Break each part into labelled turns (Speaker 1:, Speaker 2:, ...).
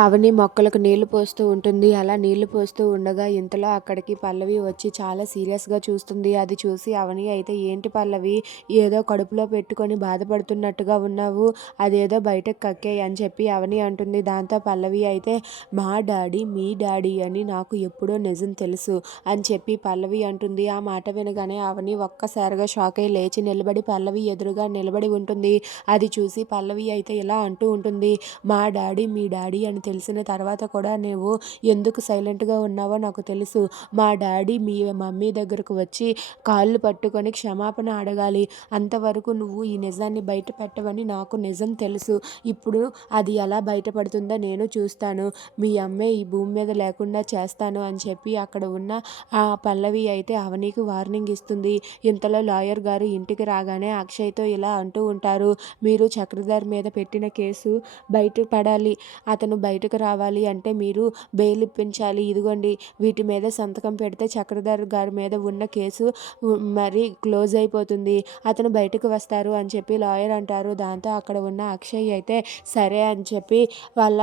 Speaker 1: అవని మొక్కలకు నీళ్ళు పోస్తూ ఉంటుంది. అలా నీళ్ళు పోస్తూ ఉండగా ఇంతలో అక్కడికి పల్లవి వచ్చి చాలా సీరియస్‌గా చూస్తుంది. అది చూసి అవని అయితే ఏంటి పల్లవి ఏదో కడుపులో పెట్టుకొని బాధపడుతున్నట్టుగా ఉన్నావు. అదేదో బయటకు కక్కేయి అని చెప్పి అవని అంటుంది. దాంతో పల్లవి అయితే మా డాడీ మీ డాడీ అని నాకు ఎప్పుడో నిజం తెలుసు అని చెప్పి పల్లవి అంటుంది. ఆ మాట వినగానే అవని ఒక్కసారిగా షాక్ అయ్యి లేచి నిలబడి పల్లవి ఎదురుగా నిలబడి ఉంటుంది. అది చూసి పల్లవి అయితే ఇలా అంటూ ఉంటుంది. మా డాడీ మీ డాడీ అని తెలిసిన తర్వాత కూడా నువ్వు ఎందుకు సైలెంట్‌గా ఉన్నావో నాకు తెలుసు. మా డాడీ మీ మమ్మీ దగ్గరకు వచ్చి కాళ్ళు పట్టుకొని క్షమాపణ అడగాలి. అంతవరకు నువ్వు ఈ నిజాన్ని బయట పెట్టవని నాకు నిజం తెలుసు. ఇప్పుడు అది ఎలా బయటపడుతుందో నేను చూస్తాను. మీ అమ్మే ఈ భూమి మీద లేకుండా చేస్తాను అని చెప్పి అక్కడ ఉన్న ఆ పల్లవి అయితే అవనికి వార్నింగ్ ఇస్తుంది. ఇంతలో లాయర్ గారు ఇంటికి రాగానే అక్షయ్‌తో ఇలా అంటూ ఉంటారు. మీరు చక్రధర్ మీద పెట్టిన కేసు బయట పడాలి. అతను బయటకు రావాలి అంటే మీరు బెయిల్ ఇప్పించాలి. ఇదిగోండి వీటి మీద సంతకం పెడితే చక్రధర్ గారి మీద ఉన్న కేసు మరి క్లోజ్ అయిపోతుంది. అతను బయటకు వస్తారు అని చెప్పి లాయర్ అంటారు. దాంతో అక్కడ ఉన్న అక్షయ్ అయితే సరే అని చెప్పి వాళ్ళ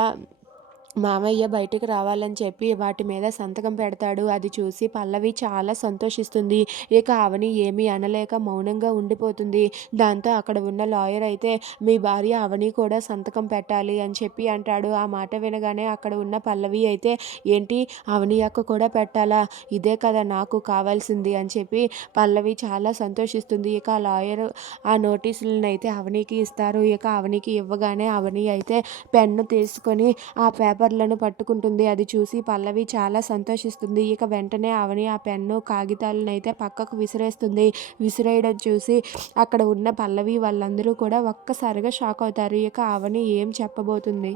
Speaker 1: మామయ్య బయటికి రావాలని చెప్పి వాటి మీద సంతకం పెడతాడు. అది చూసి పల్లవి చాలా సంతోషిస్తుంది. ఇక అవని ఏమీ అనలేక మౌనంగా ఉండిపోతుంది. దాంతో అక్కడ ఉన్న లాయర్ అయితే మీ భార్య అవని కూడా సంతకం పెట్టాలి అని చెప్పి అంటాడు. ఆ మాట వినగానే అక్కడ ఉన్న పల్లవి అయితే ఏంటి అవని అక్క కూడా పెట్టాలా? ఇదే కదా నాకు కావాల్సింది అని చెప్పి పల్లవి చాలా సంతోషిస్తుంది. ఇక ఆ లాయర్ ఆ నోటీసులను అయితే అవనికి ఇస్తారు. ఇక అవనికి ఇవ్వగానే అవని అయితే పెన్ను తీసుకొని ఆ పేపర్ కవర్లను పట్టుకుంటుంది. అది చూసి పల్లవి చాలా సంతోషిస్తుంది. ఇక వెంటనే అవని ఆ పెన్ను కాగితాలను అయితే పక్కకు విసిరేస్తుంది. విసిరేయడం చూసి అక్కడ ఉన్న పల్లవి వాళ్ళందరూ కూడా ఒక్కసారిగా షాక్ అవుతారు. ఇక అవని ఏం చెప్పబోతుంది?